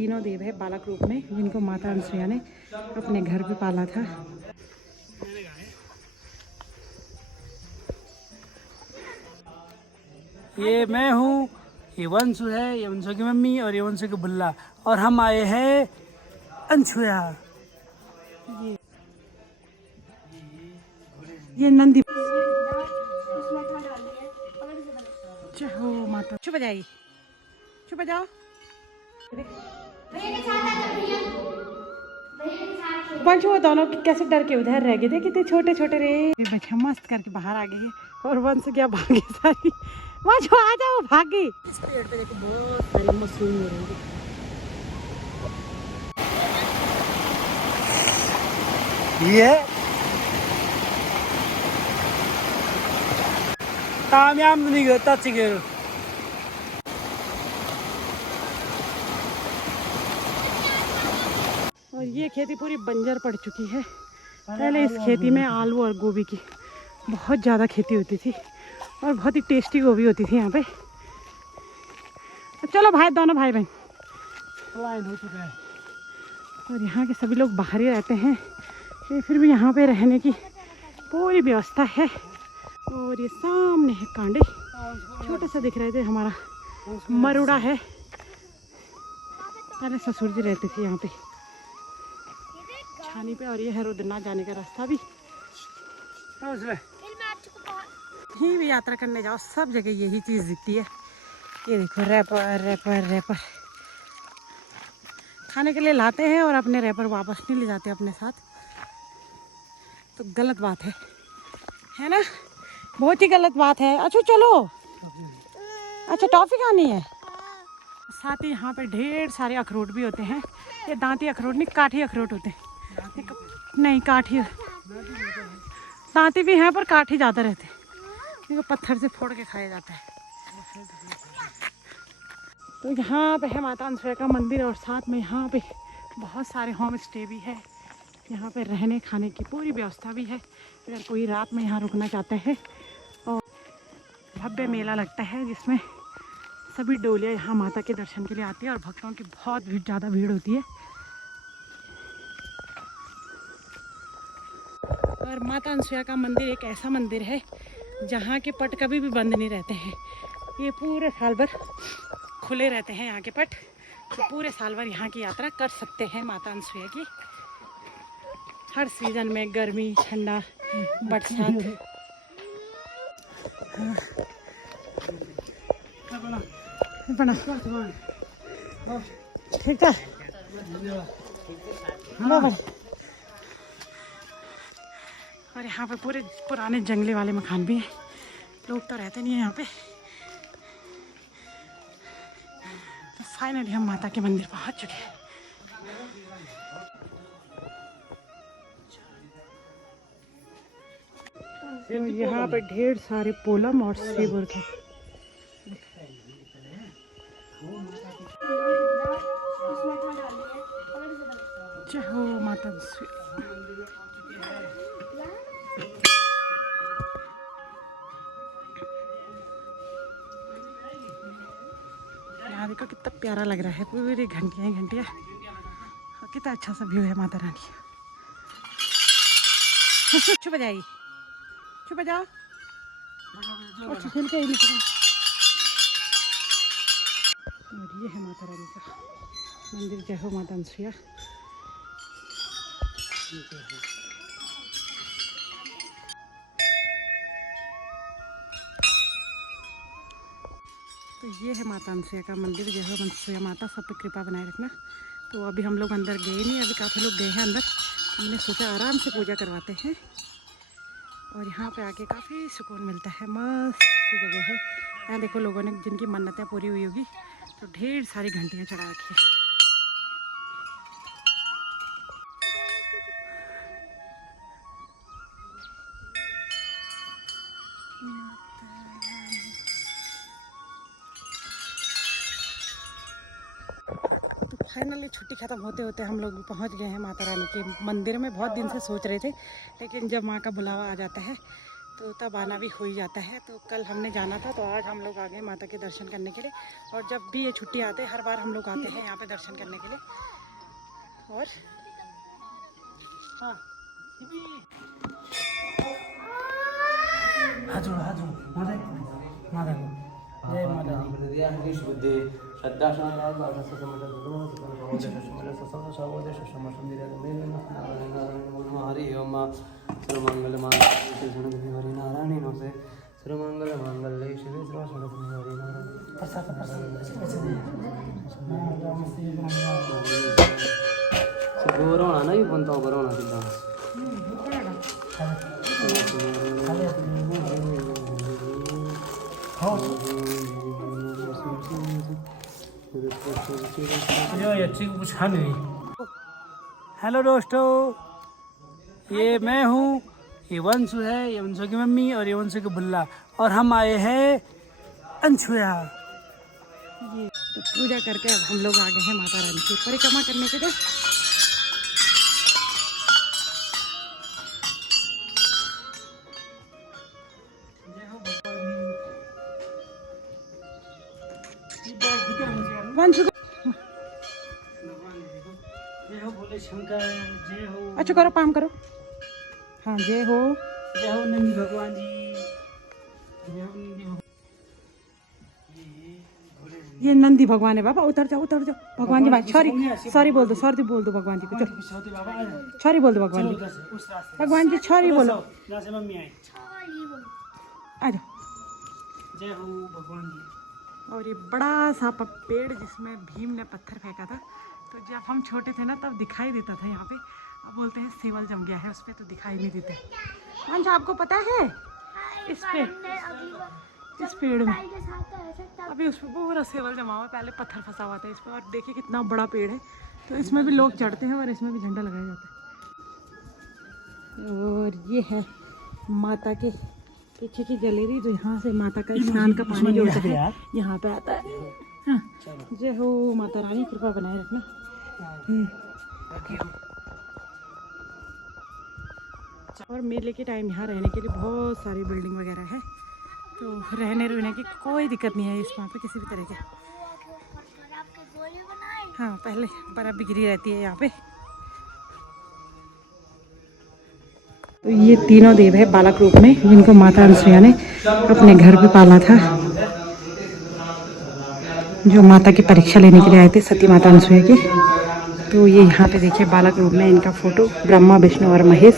तीनों देव है बालक रूप में, जिनको माता अनसुईया ने अपने घर पे पाला था। ये मैं हूँ, ये वंशु है, ये वंशु की मम्मी और ये वंशु की बुल्ला, और हम आए हैं अनसुईया। ये नंदी हो माता। चुप जाइए, चुप जाओ। वंशु वो दोनों कैसे डर के उधर रह गए थे, कितने छोटे छोटे रे। बच्चा मस्त करके बाहर आ गई है और वंशु क्या भागी सारी। वंशु आ जाओ, भागी। इस पेड़ पे देखो बहुत सारी मशरूम हो रही है। ये ताम्याम नहीं करता चिकेर। और ये खेती पूरी बंजर पड़ चुकी है। पहले इस खेती में आलू और गोभी की बहुत ज़्यादा खेती होती थी और बहुत ही टेस्टी गोभी होती थी यहाँ पे। तो चलो भाई, दोनों भाई बहन हो चुका है। और यहाँ के सभी लोग बाहर ही रहते हैं, फिर भी यहाँ पे रहने की पूरी व्यवस्था है। और ये सामने है कांडे, छोटा सा दिख रहे थे, हमारा मरुड़ा है। पहले ससुर जी रहते थे यहाँ पे छानी पे। और ये है रुद्रनाथ जाने का रास्ता भी। कहीं भी यात्रा करने जाओ सब जगह यही चीज़ दिखती है। ये देखो रैपर रैपर रैपर खाने के लिए लाते हैं और अपने रैपर वापस नहीं ले जाते अपने साथ, तो गलत बात है ना? बहुत ही गलत बात है। अच्छा चलो, अच्छा टॉफ़ी खानी है। साथ ही यहाँ पे ढेर सारे अखरोट भी होते हैं। ये दांती अखरोट नहीं, काठी अखरोट होते हैं। नहीं काठी, दांती भी हैं पर काठी ज़्यादा रहते हैं। इनको पत्थर से फोड़ के खाया जाता है। तो यहाँ पे है माता अनसुईया का मंदिर और साथ में यहाँ पे बहुत सारे होम स्टे भी है। यहाँ पे रहने खाने की पूरी व्यवस्था भी है अगर कोई रात में यहाँ रुकना चाहता है। और भव्य मेला लगता है जिसमें सभी डोलियाँ यहाँ माता के दर्शन के लिए आती है और भक्तों की बहुत ज़्यादा भीड़ होती है। और माता अनसुईया का मंदिर एक ऐसा मंदिर है जहाँ के पट कभी भी बंद नहीं रहते हैं। ये पूरे साल भर खुले रहते हैं यहाँ के पट, तो पूरे साल भर यहाँ की यात्रा कर सकते हैं माता अनसुईया की। हर सीजन में, गर्मी, ठंडा, बरसात। ठीक है बराबर। और यहाँ पे पूरे पुराने जंगली वाले मकान भी हैं, लोग तो रहते नहीं है यहाँ पे। तो फाइनली हम माता के मंदिर पहुँच चुके हैं। तो यहाँ पे ढेर सारे पोलम और सेब और के जय हो माता अनसुईया। यहाँ देखो कितना प्यारा लग रहा है, पूरी घंटियाँ ही घंटियाँ। और कितना अच्छा सा व्यू है माता रानी। चुप जाइए, चुप जाओ। और ये है माता रानी का मंदिर। जय हो माता अनसुईया। तो ये है माता अनसुईया का मंदिर। जय हो अनसुईया माता, सब पे कृपा बनाए रखना। तो अभी हम लोग अंदर गए नहीं, अभी काफ़ी लोग गए हैं अंदर। हमने सोचा आराम से पूजा करवाते हैं। और यहाँ पे आके काफ़ी सुकून मिलता है, मस्त सी जगह है। यहाँ देखो लोगों ने जिनकी मन्नतें पूरी हुई होगी तो ढेर सारी घंटियाँ चढ़ा रखी है। फाइनली छुट्टी ख़त्म होते होते हम लोग पहुंच गए हैं माता रानी के मंदिर में। बहुत दिन से सोच रहे थे, लेकिन जब माँ का बुलावा आ जाता है तो तब आना भी हो ही जाता है। तो कल हमने जाना था, तो आज हम लोग आ गए माता के दर्शन करने के लिए। और जब भी ये छुट्टी आते हैं, हर बार हम लोग आते हैं यहाँ पे दर्शन करने के लिए। और हाँ हाजू हाजू माता माता जय माता दी श्रद्धा हरि ओम सर्वमंगल नारायण से सर्वमंगल मंगल शिव बरोना नहीं बनता बरोना कितना हेलो दोस्तों, ये मैं हूँ, ये वंशु है, ये वंशु की मम्मी और ये वंशु की बुल्ला, और हम आए हैं अंशु यहाँ। ये तो पूजा करके अब हम लोग आ गए हैं माता रानी की परिक्रमा करने के लिए। वंशु जय हो भोले शंकर, जय हो। अच्छा करो, पाम करो। हाँ जय हो। जय हो नंदी भगवान जी, जय हो नंदी भगवान। ये नंदी भगवान है बाबा, उतर जाओ उतर जाओ। भगवान जी भाई सॉरी बोल दो, सॉरी बोल दो भगवान जी को। सॉरी बोल दो भगवान जी, भगवान जी सॉरी बोलो। जहाँ से मम्मी आई, आ जाओ। जय हो भगवान जी। और ये बड़ा सा पेड़ जिसमें भीम ने पत्थर फेंका था, तो जब हम छोटे थे ना तब दिखाई देता था यहाँ पे। अब बोलते हैं सेवल जम गया है उस पर, तो दिखाई नहीं देते। अंश आपको पता है इस पेड़ में अभी उस पर पूरा सेवल जमा हुआ है। पहले पत्थर फंसा हुआ था इस पर, और देखिए कितना बड़ा पेड़ है। तो इसमें भी लोग चढ़ते हैं और इसमें भी झंडा लगाया जाता है। और ये है माता के पीछे की गैलरी, जो यहाँ से माता का स्नान का पानी जो होता है यहाँ पे आता है। हाँ जय हो माता रानी, कृपा बनाए रखना। और मेले के टाइम यहाँ रहने के लिए बहुत सारी बिल्डिंग वगैरह है, तो रहने रहने की कोई दिक्कत नहीं है इस वहाँ पे किसी भी तरह के। हाँ पहले बर्फ भी गिरी रहती है यहाँ पे। तो ये तीनों देव है बालक रूप में, जिनको माता अनसुईया ने अपने घर पे पाला था। जो माता की परीक्षा लेने के लिए आए थे, सती माता अनसुईया की। तो ये यहाँ पे देखिए बालक रूप में इनका फोटो, ब्रह्मा विष्णु और महेश।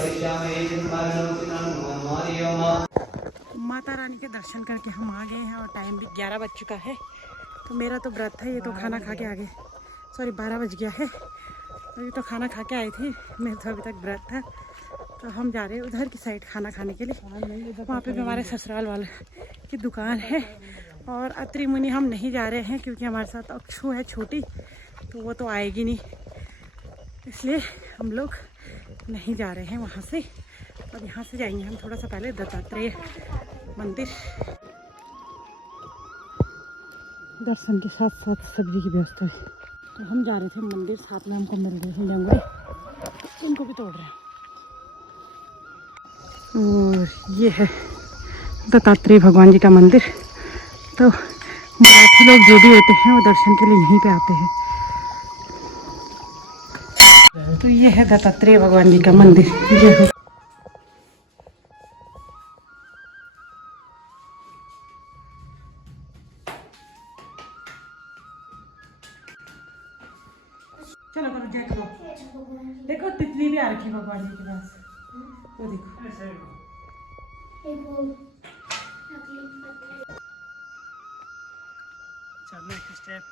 माता रानी के दर्शन करके हम आ गए हैं और टाइम भी 11 बज चुका है। तो मेरा तो व्रत था, ये तो खाना खा के आ गए। सॉरी 12 बज गया है, तो ये तो खाना खा के आई थी, मेरा तो अभी तक व्रत था। तो हम जा रहे हैं उधर की साइड खाना खाने के लिए। वहाँ पे भी हमारे ससुराल वाले की दुकान है। और अत्रि मुनि हम नहीं जा रहे हैं क्योंकि हमारे साथ अक्षु है छोटी, तो वो तो आएगी नहीं, इसलिए हम लोग नहीं जा रहे हैं वहाँ से। और यहाँ से जाएंगे हम थोड़ा सा पहले दत्तात्रेय मंदिर। दर्शन के साथ साथ सब्जी की व्यवस्था है, तो हम जा रहे थे मंदिर, साथ में हमको मिल रहे हैं जंगल, इनको भी तोड़ रहे हैं। और ये है दत्तात्रेय भगवान जी का मंदिर। तो मराठी लोग जो भी होते हैं वो दर्शन के लिए यहीं पे आते हैं। तो ये है दत्तात्रेय भगवान जी का मंदिर। जय हो। चलो करो जय करो। देखो तितली भी आ रखी है भगवान जी के पास, वो देखो। चल नेक्स्ट स्टेप,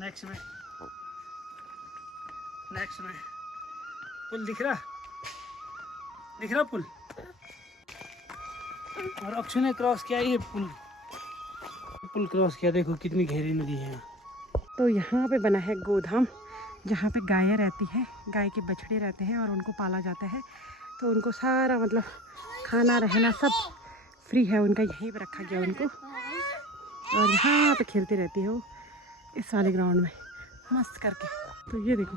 नेक्स्ट में पुल दिख रहा पुल। और अक्षु ने क्रॉस किया ये पुल क्रॉस किया, देखो कितनी गहरी नदी है यहाँ। तो यहाँ पे बना है गोधाम, जहाँ पे गायें रहती हैं, गाय के बछड़े रहते हैं और उनको पाला जाता है। तो उनको सारा मतलब खाना रहना सब फ्री है उनका, यहीं पे रखा गया उनको। और यहाँ पे खेलती रहती है वो इस वाले ग्राउंड में मस्त करके। तो ये देखो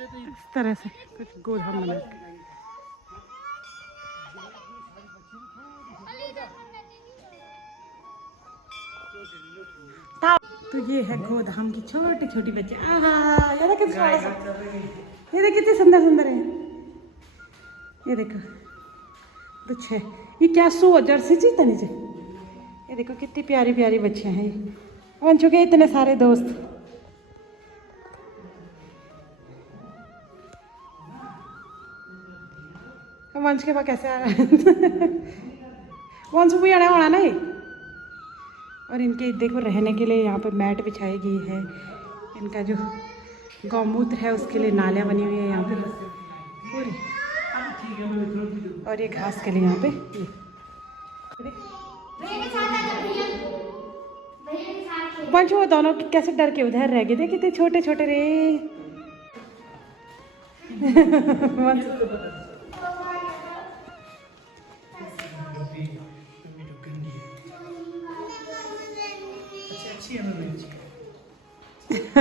इस तरह से कुछ गोधाम बना है। तो ये है गोधाम की छोटी छोटी बच्चे। आहा ये देखो ये देखो कितने सुंदर सुंदर है। ये देखो कुछ है ये क्या सो जर्सी जीता नीचे। ये देखो कितनी प्यारी प्यारी बच्चियां हैं ये बन चुके इतने सारे दोस्त। वंश के पास कैसे आ रहा है वंश भी आना होना नहीं। और इनके देखो रहने के लिए यहाँ पे मैट बिछाई गई है। इनका जो गौमूत्र है उसके लिए नालियाँ बनी हुई है यहाँ पे पूरी। और ये घास के लिए यहाँ पे वंश वो दोनों कैसे डर के उधर रह गए थे कितने छोटे छोटे रे वंश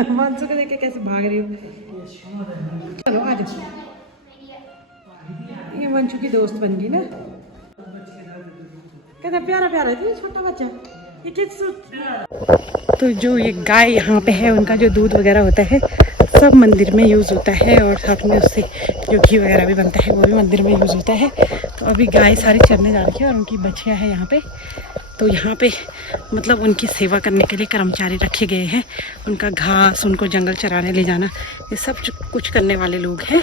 मानसू को देख के कैसे भाग रही हो। चलो आ जाओ। ये वंशु की दोस्त बन गई ना। कितना प्यारा प्यारा है छोटा बच्चा ये किस। तो जो ये गाय यहाँ पे है उनका जो दूध वगैरह होता है सब मंदिर में यूज़ होता है और साथ में उससे जो घी वगैरह भी बनता है वो भी मंदिर में यूज़ होता है। तो अभी गाय सारी चरने जा रही है और उनकी बच्चियाँ हैं यहाँ पे। तो यहाँ पे मतलब उनकी सेवा करने के लिए कर्मचारी रखे गए हैं। उनका घास उनको जंगल चराने ले जाना ये सब कुछ करने वाले लोग हैं।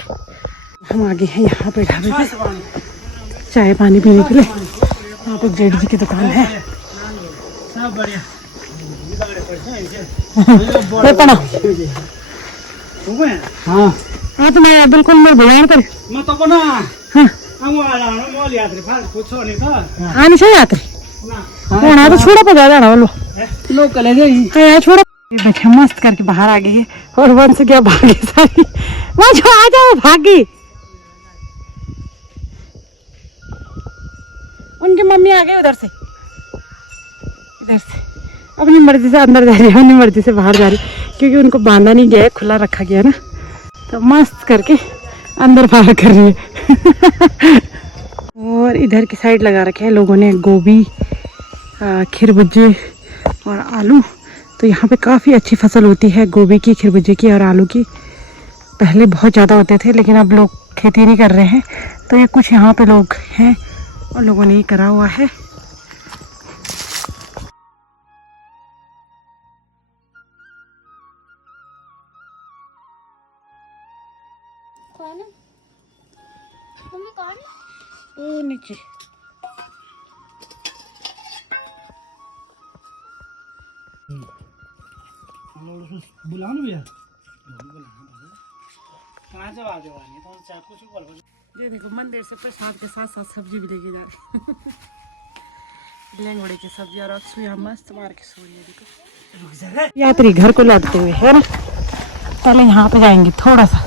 हम आगे हैं यहाँ पे ढाबे पे चाय पानी पीने के लिए। यहाँ पे जेठ जी की दुकान है। सब बढ़िया हाँ हाँ तो मैं बिल्कुल मैं भगवान कर मैं तो बना हाँ आनी चाहिए यात्री हाँ तो छोड़ा पता जाना बोलो लोग कले गई हाँ यार छोड़ा। बैठे मस्त करके बाहर आ गई है और वंश क्या भागी सारी वंश आ जाओ भागी। उनकी मम्मी आ गई उधर से इधर से अपनी मर्जी से अंदर जा रही है अपनी मर्जी से बाहर जा रही क्योंकि उनको बांधा नहीं गया है खुला रखा गया ना। तो मस्त करके अंदर बाहर कर रही है और इधर की साइड लगा रखे हैं लोगों ने गोभी खिरबुजे और आलू। तो यहाँ पे काफ़ी अच्छी फसल होती है गोभी की खिरबुजे की और आलू की। पहले बहुत ज़्यादा होते थे लेकिन अब लोग खेती नहीं कर रहे हैं। तो ये कुछ यहाँ पे लोग हैं और लोगों ने ये करा हुआ है। कौन मम्मी कौन ओ नीचे बुलाओ ना भैया कहाँ से आवाज तो चाकू से बोल। ये देखो मंदिर से प्रसाद के साथ साथ सब्जी भी लेके जा रहे लेंगड़े की सब्जी और अक्सू यहाँ मस्त मार के सो रही है। देखो यात्री घर को लौटते हुए है ना पहले यहाँ पे जाएंगे थोड़ा सा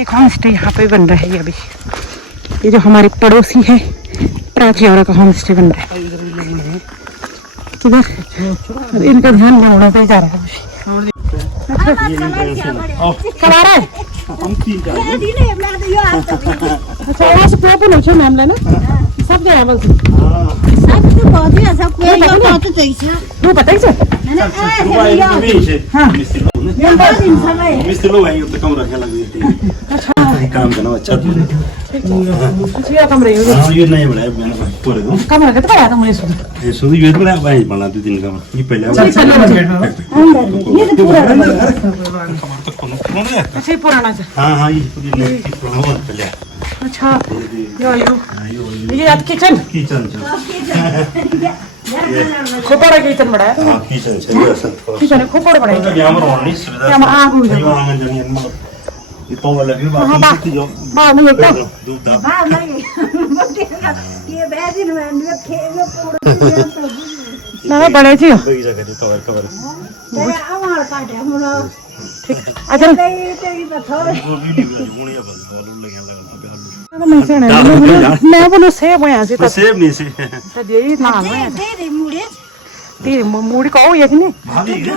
एक होम स्टे यहाँ पे बन रहा है। ये अभी ये जो हमारे पड़ोसी है प्राची और का होम स्टे बन रहा है किधर और इनका ध्यान लेंगड़ों पे जा रहा है कब आ रहा है। अच्छा यहाँ से पूरा पूरा मैम लेना सब जगह बोलते तू पता ही मिस्त्री लोग आएंगे तो कम रखने लग गई काम करना अच्छा कम रही हाँ ये नहीं बढ़ाया मैंने पूरे दो कम रखे तो बढ़ाया था मुझे सुन ये सुधी ये बढ़ाया भाई बना दो दिन का ये पहले अच्छा ये पुराना से हाँ हाँ ये पुराना बहुत पहले अच्छा ये याद किचन किचन खोपड़ा किचन बड़ा है हाँ किचन चाहिए सब किचन है खोपड़ा बड़ा है यहाँ पर और नहीं सुविधा यहाँ पर आग हुई है यहाँ आंगन जानी है ये पाव वाला भी हाँ बात की जो बाहर नहीं एकदम दूध दाब ना बड़े जी हो बगीचा का कवर कवर ठीक अच्छा मैं बोलो सेब हो यहाँ से तो सेब नहीं से यही था तेरी मूड़ी को ये थी नहीं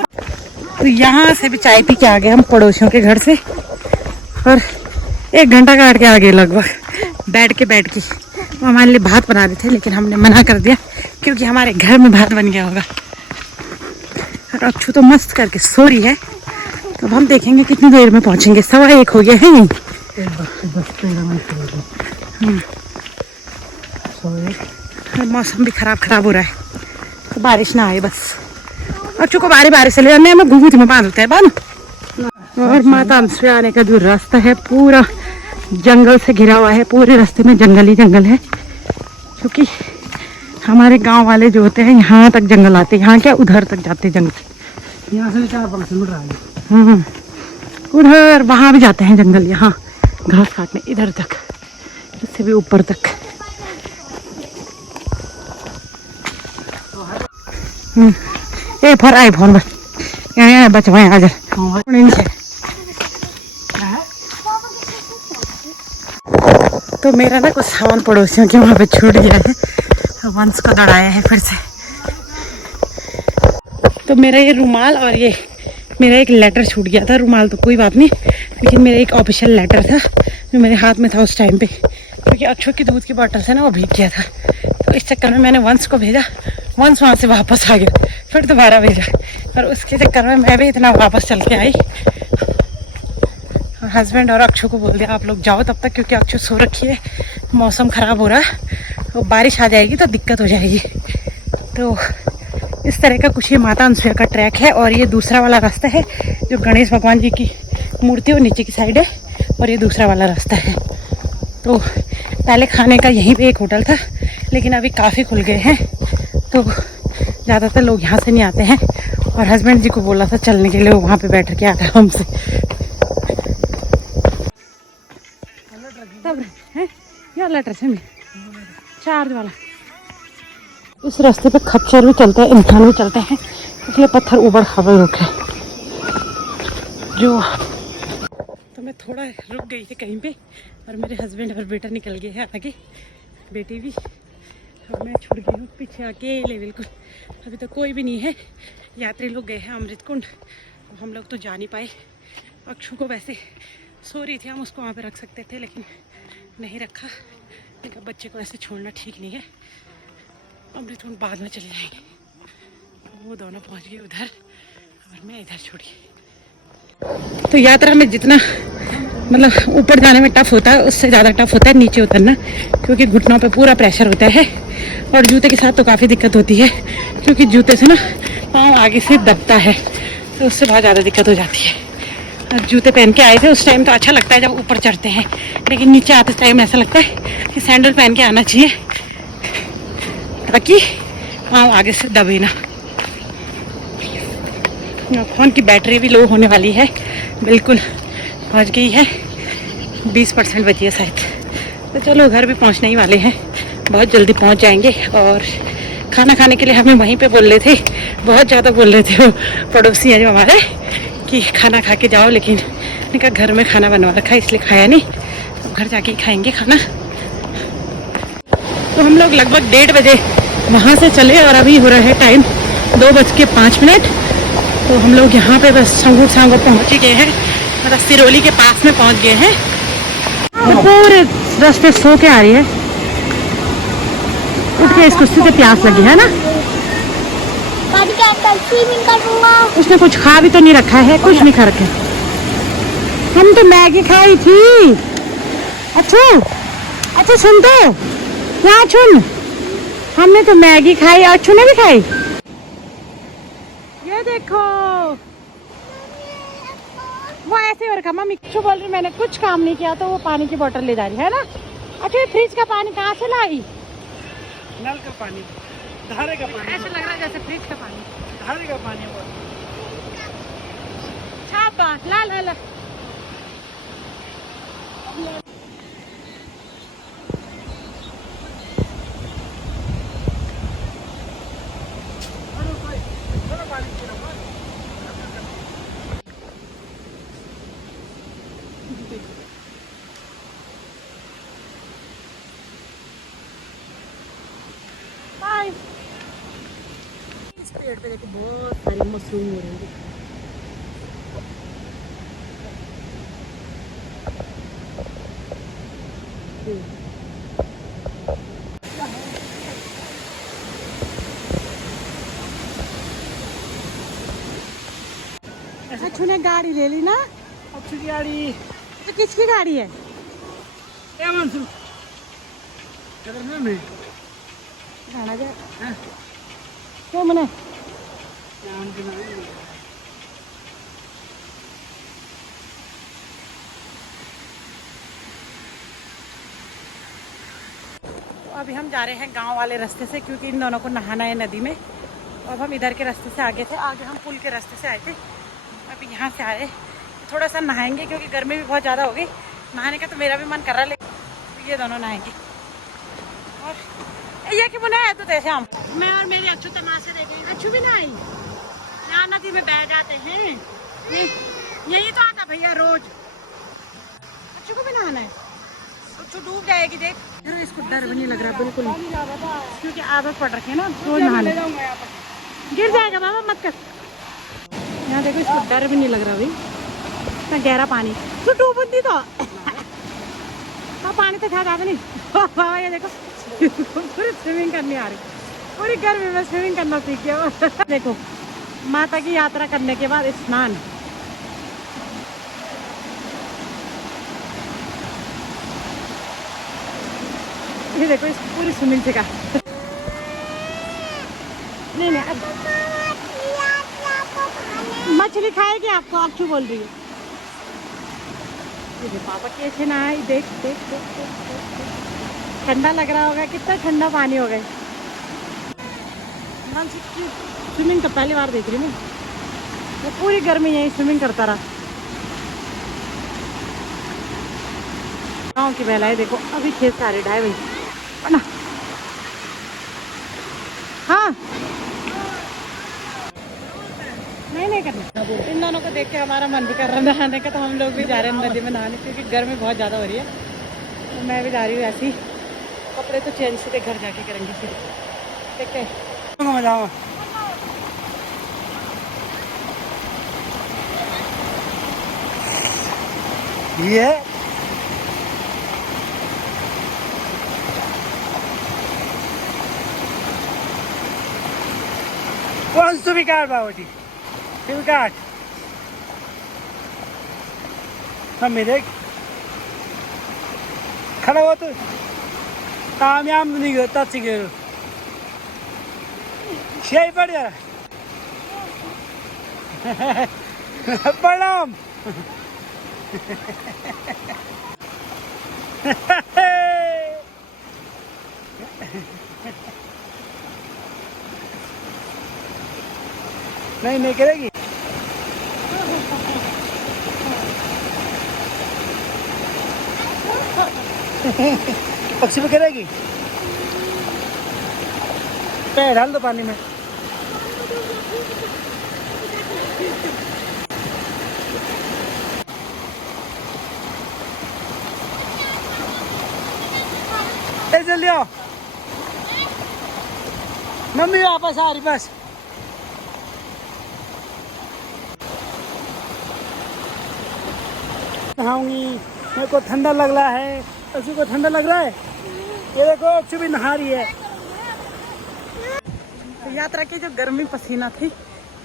तो यहाँ से भी चाय पी के आ गए हम पड़ोसियों के घर से और 1 घंटा काट के आ गए लगभग बैठ के वो हमारे लिए भात बना रहे थे लेकिन हमने मना कर दिया क्योंकि हमारे घर में भात बन गया होगा। और अक्षु तो मस्त करके सो रही है। तो अब हम देखेंगे कितनी देर में पहुंचेंगे। 1:15 हो गया है यहीं। और मौसम भी खराब हो रहा है, तो बारिश ना आए बस। अक्षु को बारी से ले जाने में घूमू में बांध होता है बांध। और माता हमसे आने का जो रास्ता है पूरा जंगल से घिरा हुआ है, पूरे रास्ते में जंगल ही जंगल है। क्योंकि हमारे गांव वाले जो होते हैं यहाँ तक जंगल आते हैं, यहाँ क्या उधर तक जाते जंगल। यहाँ से 4-5 किलोमीटर आगे उधर वहाँ भी जाते हैं जंगल, यहाँ घास काटने इधर तक, इससे भी ऊपर तक। ए फर आए फोन बस यहाँ बचवाए आ जा। तो मेरा ना कुछ सामान पड़ोसियों के वहाँ पे छूट गया है, तो वंश को दौड़ाया है फिर से। तो मेरा ये रुमाल और ये मेरा एक लेटर छूट गया था। रुमाल तो कोई बात नहीं, लेकिन मेरा एक ऑफिशियल लेटर था जो मेरे हाथ में था उस टाइम पे, क्योंकि अक्षु की दूध की बॉटल से ना वो भीग गया था। तो इस चक्कर में मैंने वंश को भेजा, वंश वहाँ से वापस आ गया, फिर दोबारा भेजा, और उसके चक्कर में मैं भी इतना वापस चल के आई। और हस्बैंड और अक्षु को बोल दिया आप लोग जाओ तब तक, क्योंकि अक्षु सो रखी है, मौसम ख़राब हो रहा है, तो बारिश आ जाएगी तो दिक्कत हो जाएगी। तो इस तरह का कुछ ये माता अनसुया का ट्रैक है। और ये दूसरा वाला रास्ता है जो गणेश भगवान जी की मूर्ति और नीचे की साइड है, और ये दूसरा वाला रास्ता है। तो पहले खाने का यहीं पे एक होटल था, लेकिन अभी काफ़ी खुल गए हैं, तो ज़्यादातर लोग यहाँ से नहीं आते हैं। और हस्बैंड जी को बोला था चलने के लिए, वो वहाँ पे बैठ के आराम से। तब है यार लेटर से में चार्ज वाला। इस रास्ते पे खच्चर भी चलते हैं, इंसान भी चलते हैं, इसलिए पत्थर ऊबड़ खाबड़ रुके जो। तो मैं थोड़ा रुक गई थी कहीं पे, और मेरे हस्बैंड और बेटा निकल गए हैं आगे, बेटी भी, और मैं छुड़ गई हूँ पीछे अकेले बिल्कुल। अभी तो कोई भी नहीं है, यात्री लोग गए हैं अमृत कुंड, हम लोग तो जा नहीं पाए। अक्षु को वैसे सो रही थी, हम उसको वहाँ पे रख सकते थे, लेकिन नहीं रखा। लेकिन बच्चे को ऐसे छोड़ना ठीक नहीं है। अमृत कुंड बाद में चले जाएंगे। वो दोनों पहुँच गए उधर और मैं इधर छोड़ गई। तो यात्रा में जितना मतलब ऊपर जाने में टफ होता है, उससे ज़्यादा टफ होता है नीचे उतरना, क्योंकि घुटनों पे पूरा प्रेशर होता है। और जूते के साथ तो काफ़ी दिक्कत होती है, क्योंकि जूते से ना पाँव आगे से दबता है, तो उससे बहुत ज़्यादा दिक्कत हो जाती है। और जूते पहन के आए थे उस टाइम तो अच्छा लगता है जब ऊपर चढ़ते हैं, लेकिन नीचे आते टाइम ऐसा लगता है कि सैंडल पहन के आना चाहिए, ताकि पाँव आगे से दबे ना। फ़ोन की बैटरी भी लो होने वाली है, बिल्कुल पहुंच गई है, 20% बची है शायद। तो चलो घर भी पहुंचने ही वाले हैं, बहुत जल्दी पहुंच जाएंगे। और खाना खाने के लिए हमें वहीं पे बोल रहे थे, बहुत ज़्यादा बोल रहे थे वो पड़ोसी हैं जो हमारे, कि खाना खा के जाओ, लेकिन मैंने कहा घर में खाना बनवा रखा है इसलिए खाया नहीं, अब घर जाके ही खाएंगे खाना। तो हम लोग लगभग 1:30 बजे वहाँ से चले, और अभी हो रहा है टाइम 2:05। तो हम लोग यहाँ पे बस संगूर सांगो पहुँच ही गए हैं, मतलब सिरोली के पास में पहुँच गए हैं। तो पूरे रास्ते सो के आ रही है, उठ के इसको सीधे प्यास लगी है ना। स्विमिंग करूंगा। उसने कुछ खा भी तो नहीं रखा है, कुछ नहीं खा रखे। हम तो मैगी खाई थी। अच्छा सुन, तो यहाँ सुन, हमने तो मैगी खाई, अच्छू ने भी खाई। ये देखो वो ऐसे हो रखा। मम्मी अच्छू बोल रही मैंने कुछ काम नहीं किया, तो वो पानी की बोतल ले जा रही है ना। अच्छा, ये फ्रिज का पानी कहाँ से लाई? नल का पानी, धारे का पानी, ऐसा लग रहा है जैसे फ्रिज का पानी, धारे का पानी। शाबाश, ला ला ला। इस पेड़ पे देखो बहुत सारी मशरूम हो रही है। अच्छू ने गाड़ी ले ली ना। अच्छी गाड़ी तो किसकी गाड़ी है? ए मंसू किधर में मैं खाना जा हां क्यों मने जान के नहीं अभी हम जा रहे हैं गांव वाले रास्ते से, क्योंकि इन दोनों को नहाना है नदी में। अब हम इधर के रास्ते से आगे थे, आगे हम पुल के रास्ते से आए थे। अभी यहाँ से आए, थोड़ा सा नहाएंगे क्योंकि गर्मी भी बहुत ज़्यादा हो गई। नहाने का तो मेरा भी मन कर रहा है, लेकिन ये दोनों नहाएंगे। और ये क्यों बनाया तो थे शाम, मैं और मेरी अच्छू तमाशे देखेंगे। अच्छू भी नहाई, यहाँ नदी में बह जाते हैं। यही तो आता भैया रोज। अच्छू को भी नहाना है, अच्छू डूब जाएगी देख। इसको डर भी नहीं लग रहा बिल्कुल, क्योंकि आदत पड़ रखी है ना रोज नहाने। गिर जाएगा बाबा मत कर। यहाँ देखो इसको डर भी नहीं लग रहा भाई, इतना गहरा पानी। तो डूब दी तो पानी तो था ज़्यादा नहीं। बाबा ये देखो पूरी स्विमिंग करनी आ रही, पूरी गर्मी में स्विमिंग करना सीख गया। देखो माता की यात्रा करने के बाद स्नान। ये देखो इस पूरी स्विमिंग सिखा। नहीं नहीं अब मछली खाएगी आपको, अच्छू बोल रही है। ये पापा कैसे नहाए, देख देख देख देख। ठंडा लग रहा होगा, कितना ठंडा पानी हो गया। स्विमिंग तो पहली बार देख रही हूँ, वो पूरी गर्मी यही स्विमिंग करता रहा। गाँव की महिलाएं देखो अभी खेत सारे ढाए भाई ना। हाँ नहीं करना। इन दोनों को देख के हमारा मन भी कर रहा है नहाने का, तो हम लोग भी जा रहे हैं नदी में नहाने, क्योंकि गर्मी बहुत ज़्यादा हो रही है। तो मैं भी जा रही हूँ ऐसे ही। कपड़े तो चेंज से घर जाके करेंगे फिर, देखते हैं। मजा ये कौन सा भी काट बाबूजी, फिर काट हम मेरे खड़ा हुआ तो कामयाब नहीं करता सीखे शेर पड़ जा प्रणाम। नहीं करेगी। पक्षी भी करेगी। पैर डाल दो पानी में। जल्दी आओ, मम्मी वापस आ रही बस। नहाऊंगी, मेरे को ठंडा लग रहा है, अच्छू को ठंडा लग रहा है। ये देखो अच्छू भी नहा रही है। तो यात्रा की जो गर्मी पसीना थी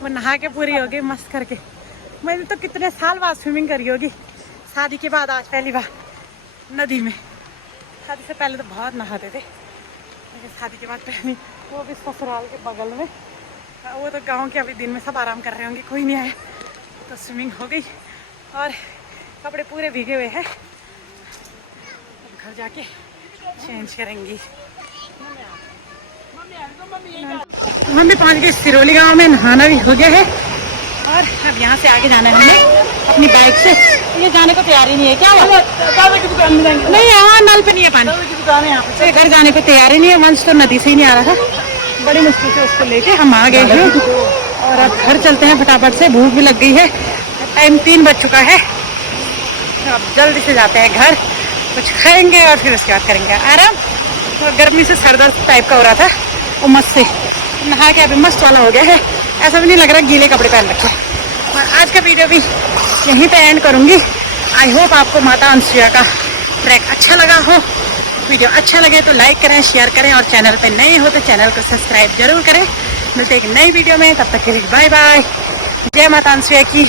वो नहा के पूरी हो गई मस्त करके। मैंने तो कितने साल बाद स्विमिंग करी होगी, शादी के बाद आज पहली बार नदी में। शादी से पहले तो बहुत नहाते थे, लेकिन शादी के बाद पहली, वो भी ससुराल के बगल में। वो तो गांव के अभी दिन में सब आराम कर रहे होंगे, कोई नहीं आया, तो स्विमिंग हो गई और कपड़े पूरे भीगे हुए हैं। अब घर जाके चेंज करेंगी। मम्मी पहुंच गई सिरोली गांव में, नहाना भी हो गया है और अब यहाँ से आगे जाना है हमें अपनी बाइक से। ये जाने को तैयार ही नहीं है, क्या हुआ? दादा की दुकान में जाएंगे। नहीं यहाँ नल पे नहीं है पानी, दादा की दुकान है यहाँ पे। घर जाने को तैयार ही नहीं है। वंश तो नदी से ही नहीं आ रहा था, बड़ी मुश्किल से उसको लेके हम आ गए हैं और अब घर चलते हैं फटाफट से। भूख भी लग गई है, टाइम 3 बज चुका है। अब जल्दी से जाते हैं घर, कुछ खाएंगे और फिर उसके बाद करेंगे आराम। तो गर्मी से सर दर्द टाइप का हो रहा था, उमस से नहा के अभी मस्त वाला हो गया है। ऐसा भी नहीं लग रहा गीले कपड़े पहन रखे। और आज का वीडियो भी यहीं पे एंड करूँगी। आई होप आपको माता अनसुईया का ट्रैक अच्छा लगा हो। वीडियो अच्छा लगे तो लाइक करें, शेयर करें और चैनल पे नए हो तो चैनल को सब्सक्राइब जरूर करें। मिलते हैं एक नई वीडियो में, तब तक के लिए बाय बाय। जय माता अनसुईया की।